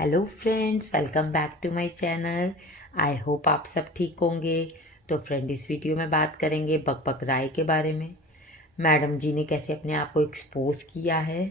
Hello friends, welcome back to my channel. I hope आप सब ठीक होंगे। तो फ्रेंड, इस वीडियो में बात करेंगे बकबक राय के बारे में। मैडम जी ने कैसे अपने आप को एक्सपोज किया है।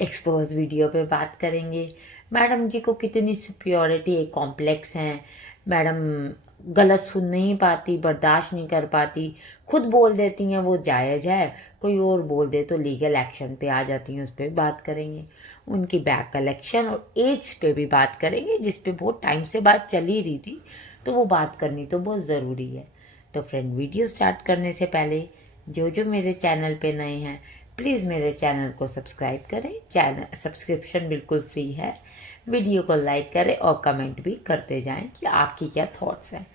एक्सपोज वीडियो पे बात करेंगे। मैडम जी को कितनी सुपियोरिटी एक कॉम्प्लेक्स हैं। मैडम गलत सुन नहीं पाती, बर्दाश्त नहीं कर पाती, खुद बोल देती हैं वो जायज़ है, कोई और बोल दे तो लीगल एक्शन पे आ जाती हैं। उस पर बात करेंगे। उनकी बैक कलेक्शन और एज पे भी बात करेंगे, जिस पे बहुत टाइम से बात चल ही रही थी, तो वो बात करनी तो बहुत ज़रूरी है। तो फ्रेंड, वीडियो स्टार्ट करने से पहले जो जो मेरे चैनल पे नए हैं, प्लीज़ मेरे चैनल को सब्सक्राइब करें। चैनल सब्सक्रिप्शन बिल्कुल फ्री है। वीडियो को लाइक करें और कमेंट भी करते जाएं कि आपकी क्या थॉट्स हैं।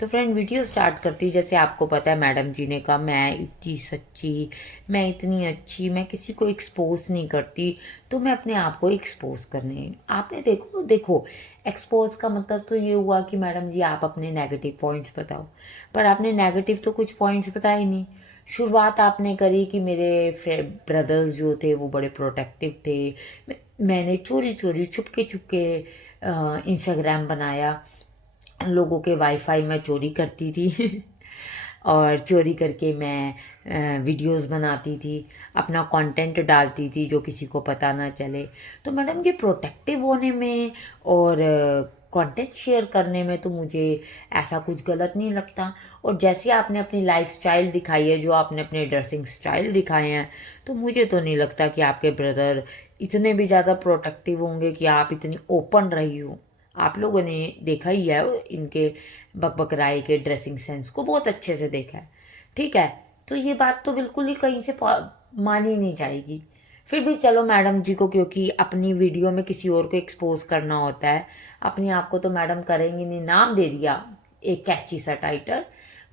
तो फ्रेंड, वीडियो स्टार्ट करती, जैसे आपको पता है मैडम जी ने कहा मैं इतनी सच्ची, मैं इतनी अच्छी, मैं किसी को एक्सपोज नहीं करती, तो मैं अपने आप को एक्सपोज करने। आपने देखो देखो एक्सपोज का मतलब तो ये हुआ कि मैडम जी आप अपने नेगेटिव पॉइंट्स बताओ, पर आपने नेगेटिव तो कुछ पॉइंट्स बताए ही नहीं। शुरुआत आपने करी कि मेरे ब्रदर्स जो थे वो बड़े प्रोटेक्टिव थे। मैंने चोरी चोरी छुपके छुपके इंस्टाग्राम बनाया, लोगों के वाईफाई में चोरी करती थी और चोरी करके मैं वीडियोस बनाती थी, अपना कंटेंट डालती थी जो किसी को पता ना चले। तो मैडम जी, प्रोटेक्टिव होने में और कंटेंट शेयर करने में तो मुझे ऐसा कुछ गलत नहीं लगता। और जैसे आपने अपनी लाइफ स्टाइल दिखाई है, जो आपने अपने ड्रेसिंग स्टाइल दिखाए हैं, तो मुझे तो नहीं लगता कि आपके ब्रदर इतने भी ज़्यादा प्रोटेक्टिव होंगे कि आप इतनी ओपन रही हो। आप लोगों ने देखा ही है इनके बकबक राय के ड्रेसिंग सेंस को, बहुत अच्छे से देखा है। ठीक है, तो ये बात तो बिल्कुल ही कहीं से मानी नहीं जाएगी। फिर भी चलो, मैडम जी को क्योंकि अपनी वीडियो में किसी और को एक्सपोज करना होता है, अपने आप को तो मैडम करेंगी नहीं, नाम दे दिया एक कैची सा टाइटल,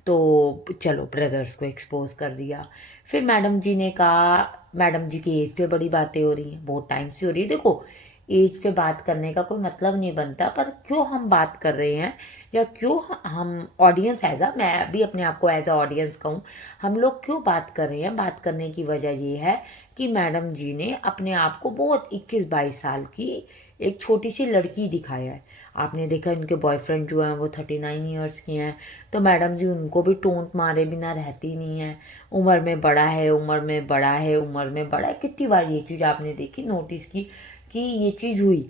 तो चलो ब्रदर्स को एक्सपोज कर दिया। फिर मैडम जी ने कहा, मैडम जी की एज पे बड़ी बातें हो रही हैं, बहुत टाइम से हो रही है। देखो, एज पे बात करने का कोई मतलब नहीं बनता, पर क्यों हम बात कर रहे हैं या क्यों हम ऑडियंस मैं भी अपने आप को एज अ ऑडियंस कहूँ, हम लोग क्यों बात कर रहे हैं। बात करने की वजह ये है कि मैडम जी ने अपने आप को बहुत 21-22 साल की एक छोटी सी लड़की दिखाया है। आपने देखा इनके बॉयफ्रेंड जो हैं वो 39 ईयर्स की हैं, तो मैडम जी उनको भी टोंट मारे बिना रहती नहीं है। उम्र में बड़ा है, उम्र में बड़ा है, उम्र में बड़ा है, कितनी बार ये चीज़ आपने देखी, नोटिस की कि ये चीज़ हुई।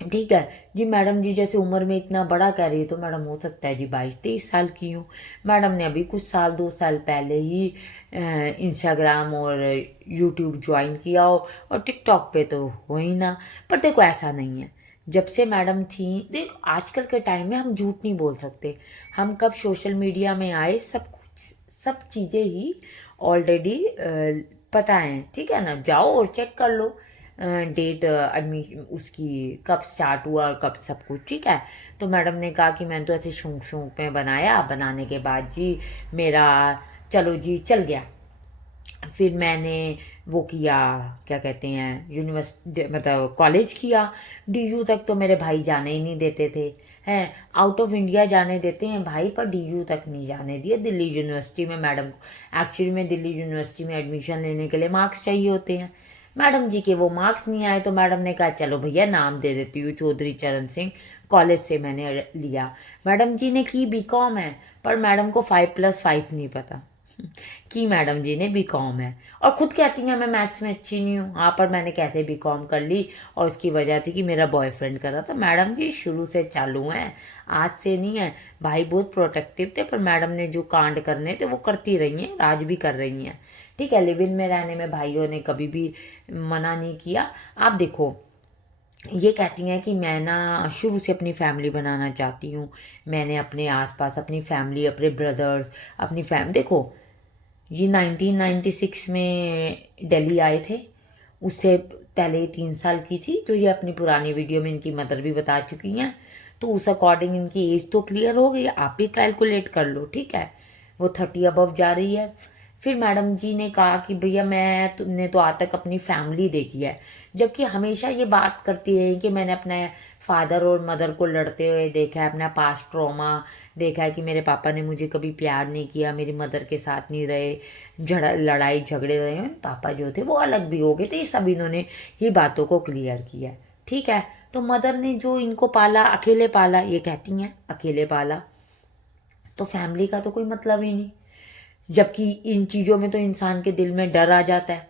ठीक है जी, मैडम जी जैसे उम्र में इतना बड़ा कह रही है, तो मैडम हो सकता है जी 22-23 साल की हूँ। मैडम ने अभी कुछ साल 2 साल पहले ही इंस्टाग्राम और यूट्यूब ज्वाइन किया हो, और टिकटॉक पे तो हो ही ना। पर देखो, ऐसा नहीं है। जब से मैडम थी, देख आजकल के टाइम में हम झूठ नहीं बोल सकते। हम कब सोशल मीडिया में आए, सब कुछ सब चीज़ें ही ऑलरेडी पता है। ठीक है ना, जाओ और चेक कर लो डेट एडमिशन उसकी कब स्टार्ट हुआ और कब सब कुछ। ठीक है, तो मैडम ने कहा कि मैंने तो ऐसे शौक शौक में बनाया, बनाने के बाद जी मेरा चलो जी चल गया। फिर मैंने वो किया, क्या कहते हैं, यूनिवर्सिटी मतलब कॉलेज किया। डीयू तक तो मेरे भाई जाने ही नहीं देते थे। हैं, आउट ऑफ इंडिया जाने देते हैं भाई, पर डीयू तक नहीं जाने दिए। दिल्ली यूनिवर्सिटी में मैडम को एक्चुअली में दिल्ली यूनिवर्सिटी में एडमिशन लेने के लिए मार्क्स चाहिए होते हैं। मैडम जी के वो मार्क्स नहीं आए, तो मैडम ने कहा चलो भैया नाम दे देती हूँ, चौधरी चरण सिंह कॉलेज से मैंने लिया। मैडम जी ने की बीकॉम है, पर मैडम को 5+5 नहीं पता कि मैडम जी ने बीकॉम है, और खुद कहती हैं मैं मैथ्स में अच्छी नहीं हूँ। हाँ, पर मैंने कैसे बीकॉम कर ली, और उसकी वजह थी कि मेरा बॉयफ्रेंड कर रहा था। मैडम जी शुरू से चालू हैं, आज से नहीं है। भाई बहुत प्रोटेक्टिव थे, पर मैडम ने जो कांड करने थे वो करती रही हैं, आज भी कर रही हैं। ठीक है, लिव इन में रहने में भाइयों ने कभी भी मना नहीं किया। आप देखो, ये कहती हैं कि मैं ना शुरू से अपनी फैमिली बनाना चाहती हूँ। मैंने अपने आसपास अपनी फैमिली, अपने ब्रदर्स, अपनी फैमिली, देखो ये 1996 में दिल्ली आए थे। उससे पहले 3 साल की थी, तो ये अपनी पुरानी वीडियो में इनकी मदर भी बता चुकी हैं। तो उस अकॉर्डिंग इनकी एज तो क्लियर हो गई, आप भी कैलकुलेट कर लो। ठीक है, वो 30 अबव जा रही है। फिर मैडम जी ने कहा कि भैया मैं तुमने तो आज तक अपनी फैमिली देखी है, जबकि हमेशा ये बात करती रही कि मैंने अपने फादर और मदर को लड़ते हुए देखा है, अपना पास्ट ट्रॉमा देखा है कि मेरे पापा ने मुझे कभी प्यार नहीं किया, मेरी मदर के साथ नहीं रहे, लड़ाई झगड़े रहे हैं। पापा जो थे वो अलग भी हो गए थे। ये सब इन्होंने ही बातों को क्लियर किया। ठीक है। तो मदर ने जो इनको पाला, अकेले पाला, ये कहती हैं अकेले पाला, तो फैमिली का तो कोई मतलब ही नहीं। जबकि इन चीज़ों में तो इंसान के दिल में डर आ जाता है।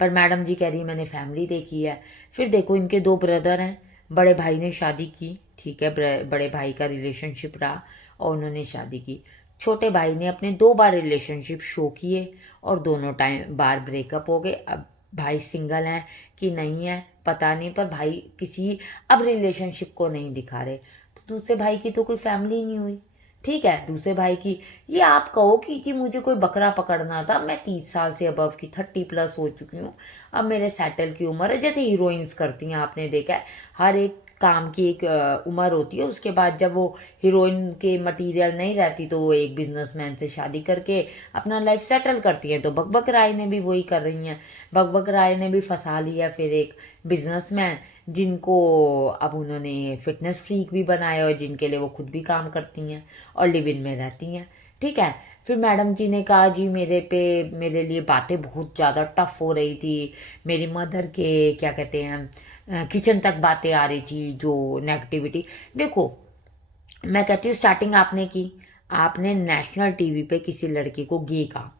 पर मैडम जी कह रही मैंने फैमिली देखी है। फिर देखो इनके दो ब्रदर हैं, बड़े भाई ने शादी की, ठीक है, बड़े भाई का रिलेशनशिप रहा और उन्होंने शादी की। छोटे भाई ने अपने 2 बार रिलेशनशिप शो किए और दोनों टाइम बार ब्रेकअप हो गए। अब भाई सिंगल हैं कि नहीं है पता नहीं, पर भाई किसी अब रिलेशनशिप को नहीं दिखा रहे। तो दूसरे भाई की तो कोई फैमिली नहीं हुई, ठीक है। दूसरे भाई की, ये आप कहो कि जी मुझे कोई बकरा पकड़ना था, मैं 30 साल से अबव की 30+ हो चुकी हूँ, अब मेरे सेटल की उम्र है। जैसे हीरोइंस करती हैं, आपने देखा है हर एक काम की एक उम्र होती है। उसके बाद जब वो हीरोइन के मटेरियल नहीं रहती तो वो एक बिजनेसमैन से शादी करके अपना लाइफ सेटल करती हैं। तो बकबक राय ने भी वही कर रही हैं। बकबक राय ने भी फंसा लिया फिर एक बिजनेसमैन, जिनको अब उन्होंने फिटनेस फ्रीक भी बनाया और जिनके लिए वो खुद भी काम करती हैं और लिव इन में रहती हैं, ठीक है। फिर मैडम जी ने कहा जी मेरे लिए बातें बहुत ज़्यादा टफ हो रही थी, मेरी मदर के क्या कहते हैं किचन तक बातें आ रही थी, जो नेगेटिविटी। देखो मैं कहती हूँ स्टार्टिंग आपने की, आपने नेशनल टीवी पे किसी लड़की को गे कहा,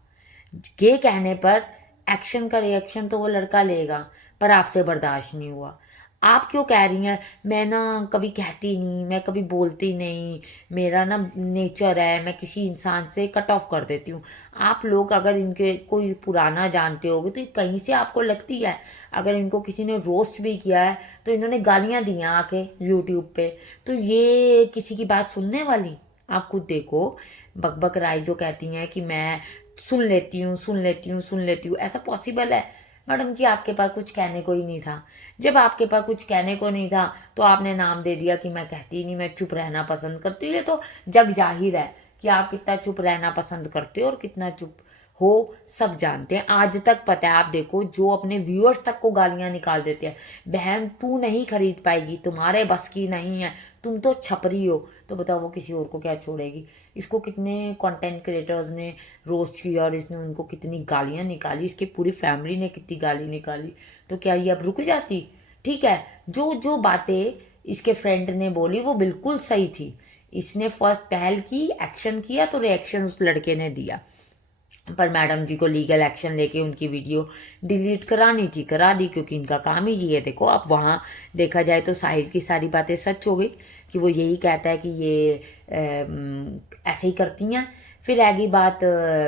गे कहने पर एक्शन का रिएक्शन तो वो लड़का लेगा, पर आपसे बर्दाश्त नहीं हुआ। आप क्यों कह रही हैं मैं ना कभी कहती नहीं, मैं कभी बोलती नहीं, मेरा ना नेचर है, मैं किसी इंसान से कट ऑफ कर देती हूँ। आप लोग अगर इनके कोई पुराना जानते होगे तो ये कहीं से आपको लगती है, अगर इनको किसी ने रोस्ट भी किया है तो इन्होंने गालियाँ दी हैं आके यूट्यूब पे, तो ये किसी की बात सुनने वाली। आप खुद देखो, बकबक राय जो कहती हैं कि मैं सुन लेती हूँ सुन लेती हूँ सुन लेती हूँ, ऐसा पॉसिबल है? मैडम जी आपके पास कुछ कहने को ही नहीं था। जब आपके पास कुछ कहने को नहीं था तो आपने नाम दे दिया कि मैं कहती नहीं, मैं चुप रहना पसंद करती हूँ। ये तो जग जाहिर है कि आप कितना चुप रहना पसंद करते हो और कितना चुप हो, सब जानते हैं। आज तक पता है, आप देखो जो अपने व्यूअर्स तक को गालियां निकाल देते हैं, बहन तू नहीं खरीद पाएगी, तुम्हारे बस की नहीं है, तुम तो छपरी हो। तो बताओ वो किसी और को क्या छोड़ेगी? इसको कितने कंटेंट क्रिएटर्स ने रोस्ट किया और इसने उनको कितनी गालियां निकाली, इसकी पूरी फैमिली ने कितनी गाली निकाली। तो क्या ये अब रुक जाती? ठीक है, जो जो बातें इसके फ्रेंड ने बोली वो बिल्कुल सही थी। इसने फर्स्ट पहल की, एक्शन किया, तो रिएक्शन उस लड़के ने दिया। पर मैडम जी को लीगल एक्शन लेके उनकी वीडियो डिलीट करानी थी, करा दी, क्योंकि इनका काम ही ये है। देखो अब वहाँ देखा जाए तो साहिल की सारी बातें सच हो गई कि वो यही कहता है कि ये ऐसे ही करती हैं। फिर आगे बात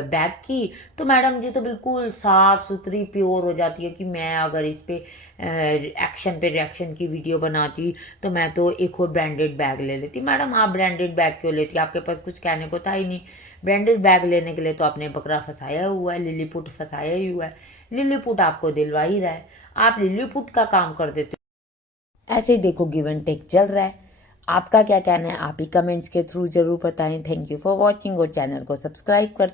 बैग की, तो मैडम जी तो बिल्कुल साफ सुथरी प्योर हो जाती है कि मैं अगर इस पे एक्शन पे रिएक्शन की वीडियो बनाती तो मैं तो एक और ब्रांडेड बैग ले लेती। मैडम आप ब्रांडेड बैग क्यों लेती? आपके पास कुछ कहने को था ही नहीं। ब्रांडेड बैग लेने के लिए तो आपने बकरा फंसाया हुआ है, लिलीपुट फंसाया ही हुआ है। लिलीपुट आपको दिलवा ही रहा है, आप लिलीपुट का काम कर देते हो। ऐसे ही देखो गिव एंड टेक चल रहा है। आपका क्या कहना है आप ही कमेंट्स के थ्रू जरूर बताएं। थैंक यू फॉर वॉचिंग और चैनल को सब्सक्राइब कर